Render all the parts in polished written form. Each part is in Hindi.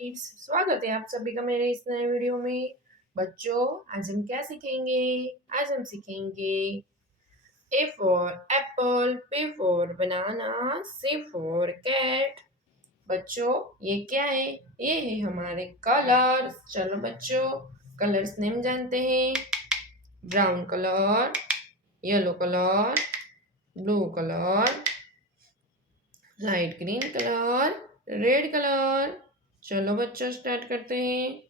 स्वागत है आप सभी का मेरे इस नए वीडियो में। बच्चों, आज हम क्या सीखेंगे? आज हम सीखेंगे A for apple, B for banana, C for cat। बच्चों, ये क्या है? ये है हमारे कलर्स। चलो बच्चों, कलर्स नेम जानते हैं। Brown colour, yellow colour, blue colour, light green colour, red colour. चलो बच्चों, स्टार्ट करते हैं।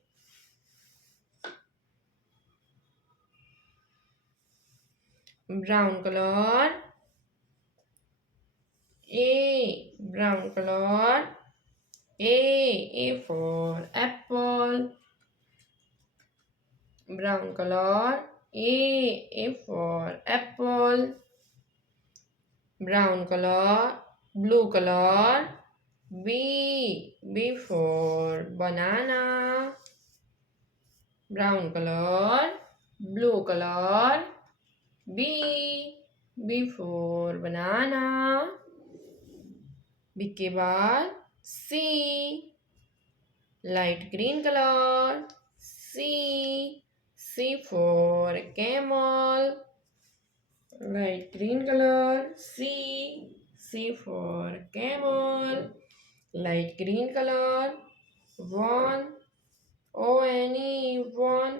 Brown colour, brown colour, A for apple, brown colour, A for apple, brown colour, blue colour, B for banana, brown colour, blue colour, B for banana, B के बाद C, light green colour, C for camel, light green colour, C for camel, light green colour, one, one,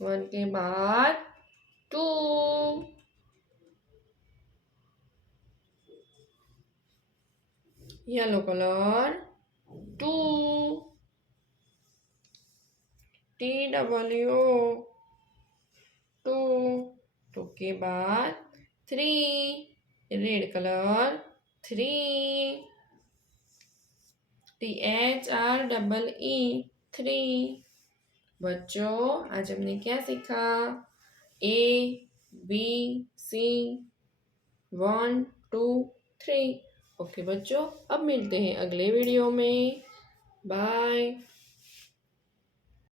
one के बाद two, yellow colour, two, TW, two के बाद three, red colour, three, THREE, three. बच्चों, आज हमने क्या सीखा? ABC, 1 2 3। ओके बच्चों, अब मिलते हैं अगले वीडियो में। बाय।